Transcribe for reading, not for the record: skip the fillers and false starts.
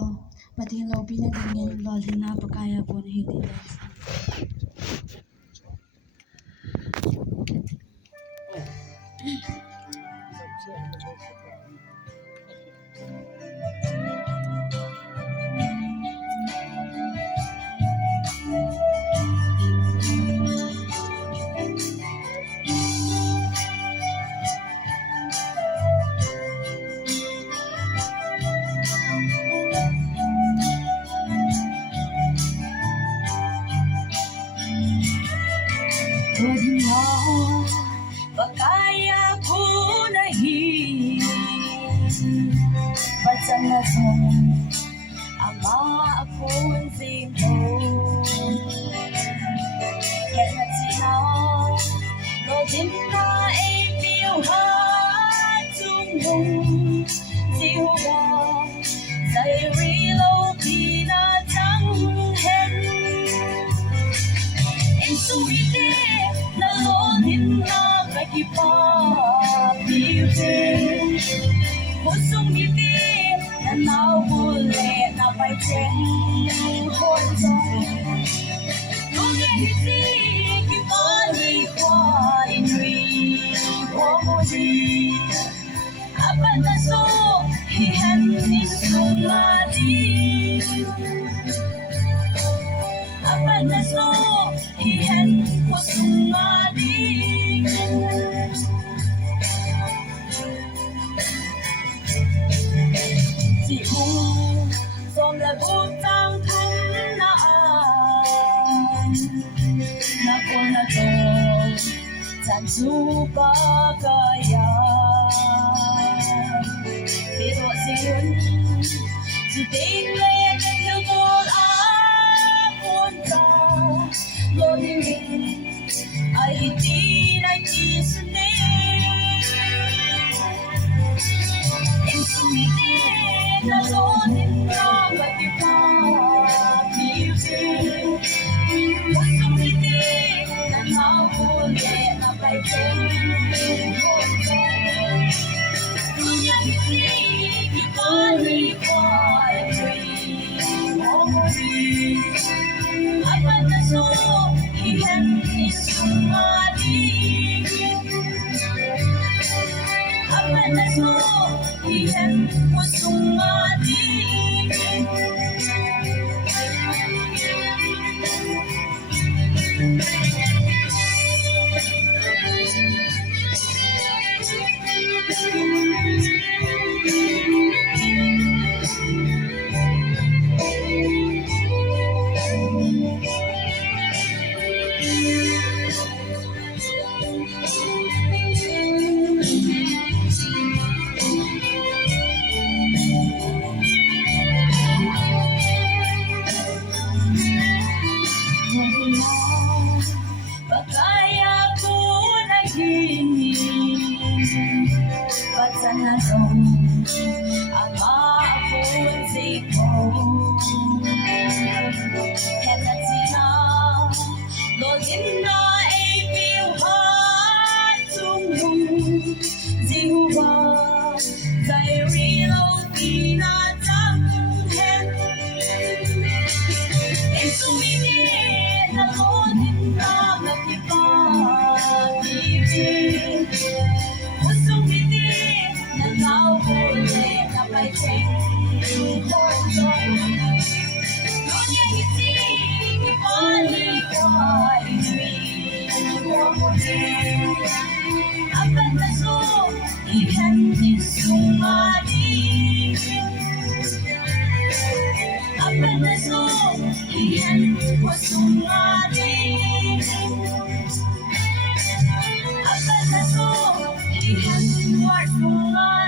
lo pating lo pi na dingin lo lina pakaya pon hindi lo Pakaya ko nahi Bacan na song Ama akong singko Kaya na sinaw Lo din na ay piuhat Tunggong sihuga Say rilo pinatanghen Ang suwite na lonin na Kipgen Pusong ngiti na nawuli na may hôn song Nungin ngiti kipani kwa inri Womodi Apat na so hihen isungadi Apat na so hihen kusungadi Chị u dòng là vô tăng thắm na na cô na tô chẳng su ba kaya pero siyon chỉ tin lên yêu tôi punta lo dingin ay tin ay kisne em sumiti na lonin na magika Kipgen Pusong ngiti na nawuli na may hôn song Nungin ngiti kipani kwa inri Womodi Apat na so hihen isungadi Apat na so hihen kusungadi Pakaya ko nahi Bacan na song Ama akong singko Kaya na sinaw Lo din na ay piuhat Tunggong sihuga Say rilo pinatanghen Ang sumiti na lonin na Kipgen Pusong ngiti na nawuli na may hôn song Nungin ngiti kipani kwa inri Womodi Apat na so hihen isungadi Apat na so hihen kusungadi Apat na so hihen wasungadi